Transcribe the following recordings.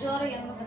ಜೋರಾಗಿ ಹೇಳ್ಬೇಕು.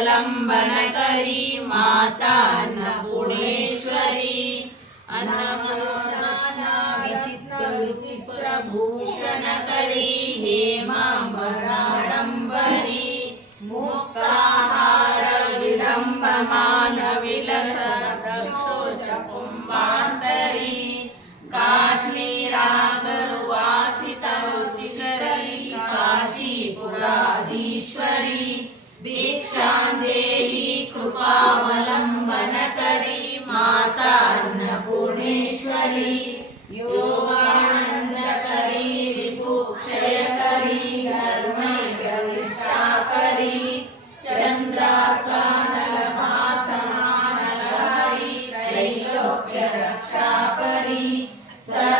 अवलंबन करी माता अन्नपूर्णेश्वरी। अनमोदाना विचित्र विचित्र भूषण करी हे मामरा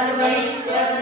सर्वैश्वर